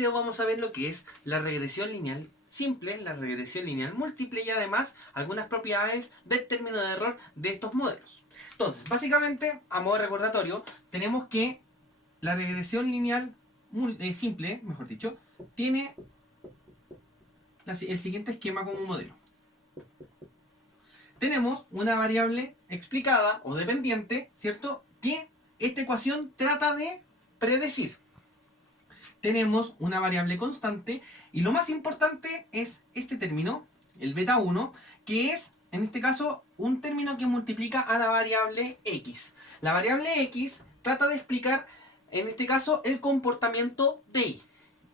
video vamos a ver lo que es la regresión lineal simple, la regresión lineal múltiple y además algunas propiedades del término de error de estos modelos. Entonces, básicamente, a modo de recordatorio, tenemos que la regresión lineal simple, mejor dicho, tiene el siguiente esquema como modelo. Tenemos una variable explicada o dependiente, ¿cierto?, que esta ecuación trata de predecir. Tenemos una variable constante y lo más importante es este término, el beta 1, que es, en este caso, un término que multiplica a la variable x. La variable x trata de explicar, en este caso, el comportamiento de y.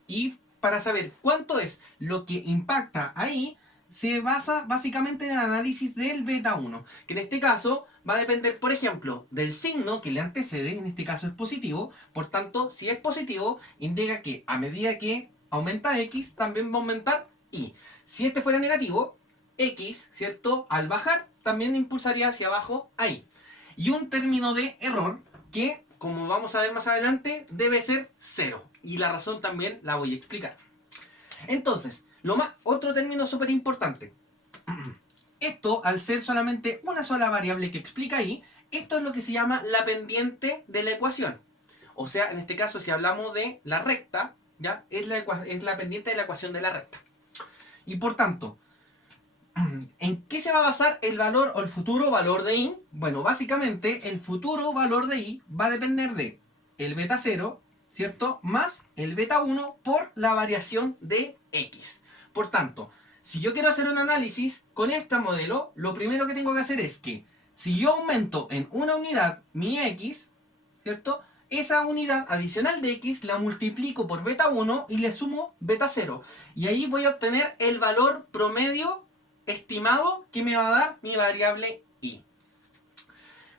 Y para saber cuánto es lo que impacta ahí, se basa básicamente en el análisis del beta 1, que en este caso va a depender, por ejemplo, del signo que le antecede, en este caso es positivo, por tanto, si es positivo, indica que a medida que aumenta x, también va a aumentar y. Si este fuera negativo, x, ¿cierto?, al bajar, también impulsaría hacia abajo a y. Y un término de error que, como vamos a ver más adelante, debe ser 0. Y la razón también la voy a explicar. Entonces, otro término súper importante. Esto, al ser solamente una sola variable que explica y, esto es lo que se llama la pendiente de la ecuación. O sea, en este caso, si hablamos de la recta, ¿ya?, es la pendiente de la ecuación de la recta. Y por tanto, ¿en qué se va a basar el valor o el futuro valor de y? Bueno, básicamente el futuro valor de y va a depender de el beta 0, ¿cierto?, más el beta 1 por la variación de x. Por tanto, si yo quiero hacer un análisis con este modelo, lo primero que tengo que hacer es que si yo aumento en una unidad mi x, ¿cierto?, esa unidad adicional de x la multiplico por beta 1 y le sumo beta 0. Y ahí voy a obtener el valor promedio estimado que me va a dar mi variable y.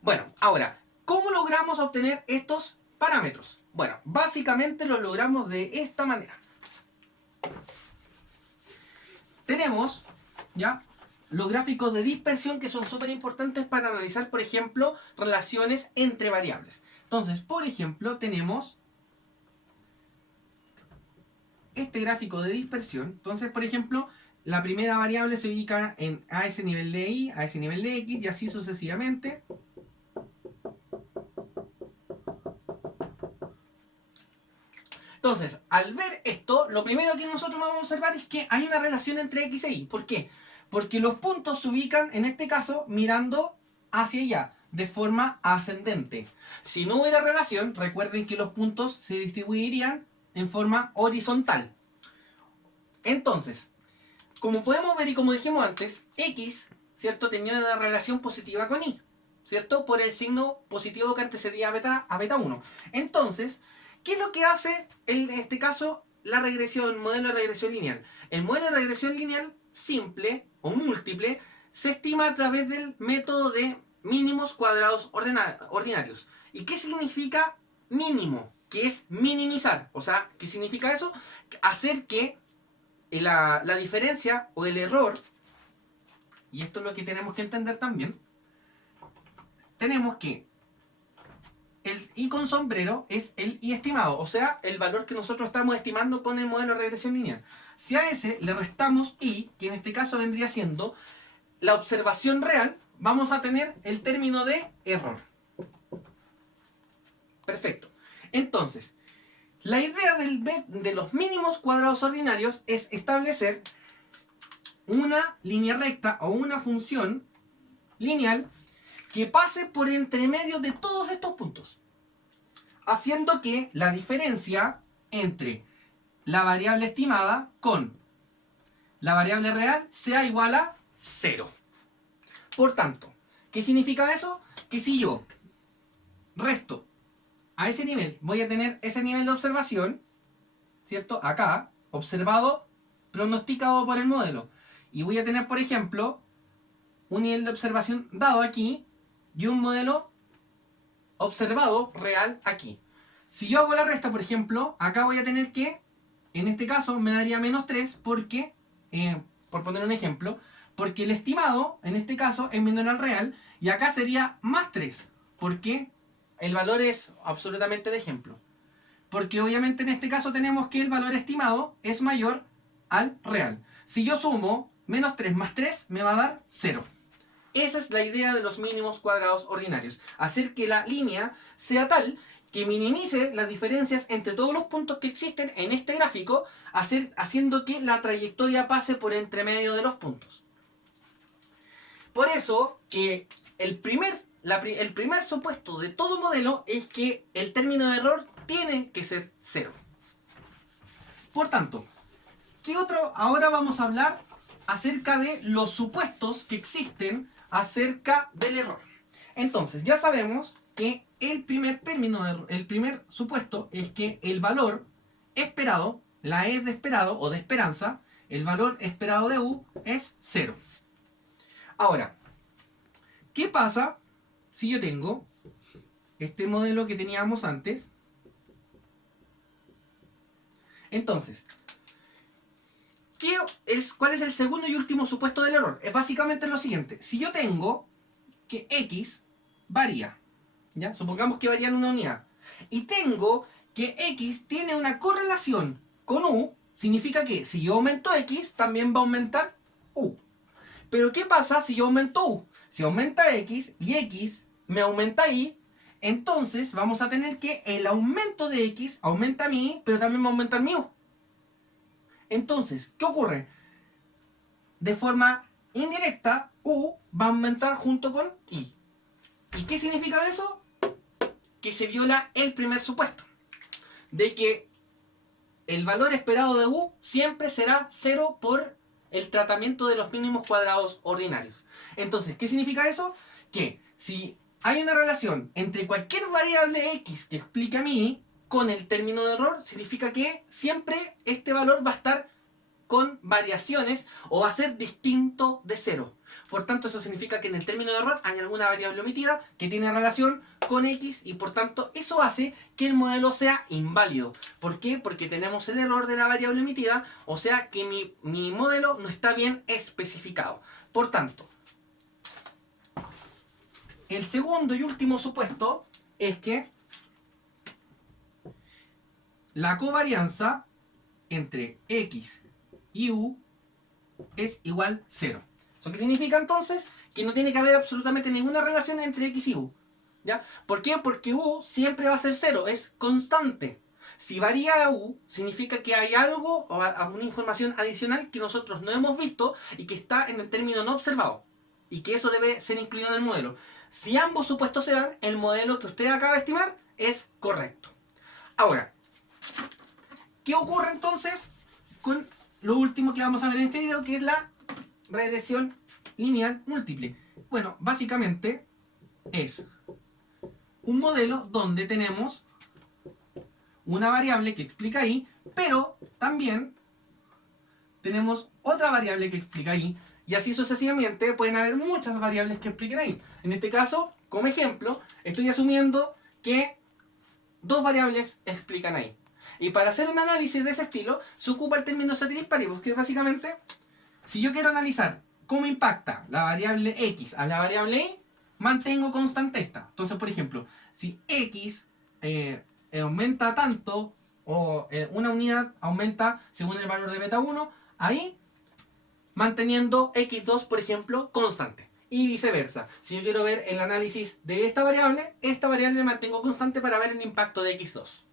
Bueno, ahora, ¿cómo logramos obtener estos parámetros? Bueno, básicamente lo logramos de esta manera. Tenemos, ¿ya?, los gráficos de dispersión que son súper importantes para analizar, por ejemplo, relaciones entre variables. Entonces, por ejemplo, tenemos este gráfico de dispersión. Entonces, por ejemplo, la primera variable se ubica a ese nivel de y, a ese nivel de x y así sucesivamente. Entonces, al ver esto, lo primero que nosotros vamos a observar es que hay una relación entre x e y. ¿Por qué? Porque los puntos se ubican, en este caso, mirando hacia allá, de forma ascendente. Si no hubiera relación, recuerden que los puntos se distribuirían en forma horizontal. Entonces, como podemos ver y como dijimos antes, x, ¿cierto?, tenía una relación positiva con y, ¿cierto?, por el signo positivo que antecedía a beta 1. Entonces, ¿qué es lo que hace, en este caso, la regresión, el modelo de regresión lineal? El modelo de regresión lineal simple o múltiple se estima a través del método de mínimos cuadrados ordinarios. ¿Y qué significa mínimo? Que es minimizar. O sea, ¿qué significa eso? Hacer que la diferencia o el error, y esto es lo que tenemos que entender también, tenemos que el y con sombrero es el y estimado, o sea, el valor que nosotros estamos estimando con el modelo de regresión lineal. Si a ese le restamos y, que en este caso vendría siendo la observación real, vamos a tener el término de error. Perfecto. Entonces, la idea de los mínimos cuadrados ordinarios es establecer una línea recta o una función lineal que pase por entre medio de todos estos puntos, haciendo que la diferencia entre la variable estimada con la variable real sea igual a 0. Por tanto, ¿qué significa eso? Que si yo resto a ese nivel, voy a tener ese nivel de observación, ¿cierto?, acá, observado, pronosticado por el modelo. Y voy a tener, por ejemplo, un nivel de observación dado aquí y un modelo observado real aquí. Si yo hago la resta, por ejemplo, acá voy a tener que, en este caso, me daría menos 3 porque, por poner un ejemplo, porque el estimado, en este caso, es menor al real, y acá sería más 3, porque el valor es absolutamente de ejemplo. Porque obviamente en este caso tenemos que el valor estimado es mayor al real. Si yo sumo menos 3 más 3 me va a dar 0. Esa es la idea de los mínimos cuadrados ordinarios. Hacer que la línea sea tal que minimice las diferencias entre todos los puntos que existen en este gráfico, haciendo que la trayectoria pase por entre medio de los puntos. Por eso que el primer supuesto de todo modelo es que el término de error tiene que ser 0. Por tanto, ¿qué otro? Ahora vamos a hablar acerca de los supuestos que existen acerca del error. Entonces, ya sabemos que el primer supuesto es que el valor esperado, la E de esperado o de esperanza, el valor esperado de U es 0. Ahora, ¿qué pasa si yo tengo este modelo que teníamos antes? Entonces, ¿cuál es el segundo y último supuesto del error? Es básicamente lo siguiente. Si yo tengo que X varía, ¿ya? Supongamos que varía en una unidad, y tengo que X tiene una correlación con U, significa que si yo aumento X, también va a aumentar U. Pero ¿qué pasa si yo aumento U? Si aumenta X y X me aumenta Y, entonces vamos a tener que el aumento de X aumenta mi Y, pero también va a aumentar mi U. Entonces, ¿qué ocurre? De forma indirecta, U va a aumentar junto con Y. ¿Y qué significa eso? Que se viola el primer supuesto. De que el valor esperado de U siempre será 0 por el tratamiento de los mínimos cuadrados ordinarios. Entonces, ¿qué significa eso? Que si hay una relación entre cualquier variable X que explique a mi Y con el término de error, significa que siempre este valor va a estar con variaciones o va a ser distinto de 0. Por tanto, eso significa que en el término de error hay alguna variable omitida que tiene relación con X y por tanto eso hace que el modelo sea inválido. ¿Por qué? Porque tenemos el error de la variable omitida, o sea que mi modelo no está bien especificado. Por tanto, el segundo y último supuesto es que la covarianza entre X y U es igual 0. ¿Eso qué significa entonces? Que no tiene que haber absolutamente ninguna relación entre X y U. ¿Ya? ¿Por qué? Porque U siempre va a ser 0, es constante. Si varía U, significa que hay algo o alguna información adicional que nosotros no hemos visto y que está en el término no observado. Y que eso debe ser incluido en el modelo. Si ambos supuestos se dan, el modelo que usted acaba de estimar es correcto. Ahora, ¿qué ocurre entonces con lo último que vamos a ver en este video, que es la regresión lineal múltiple? Bueno, básicamente es un modelo donde tenemos una variable que explica Y, pero también tenemos otra variable que explica Y, y así sucesivamente pueden haber muchas variables que expliquen Y. En este caso, como ejemplo, estoy asumiendo que dos variables explican Y. Y para hacer un análisis de ese estilo, se ocupa el término ceteris paribus, que es básicamente, si yo quiero analizar cómo impacta la variable X a la variable Y, mantengo constante esta. Entonces, por ejemplo, si X aumenta tanto, o una unidad aumenta según el valor de beta 1, ahí manteniendo X2, por ejemplo, constante. Y viceversa. Si yo quiero ver el análisis de esta variable mantengo constante para ver el impacto de X2.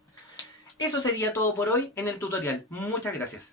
Eso sería todo por hoy en el tutorial. Muchas gracias.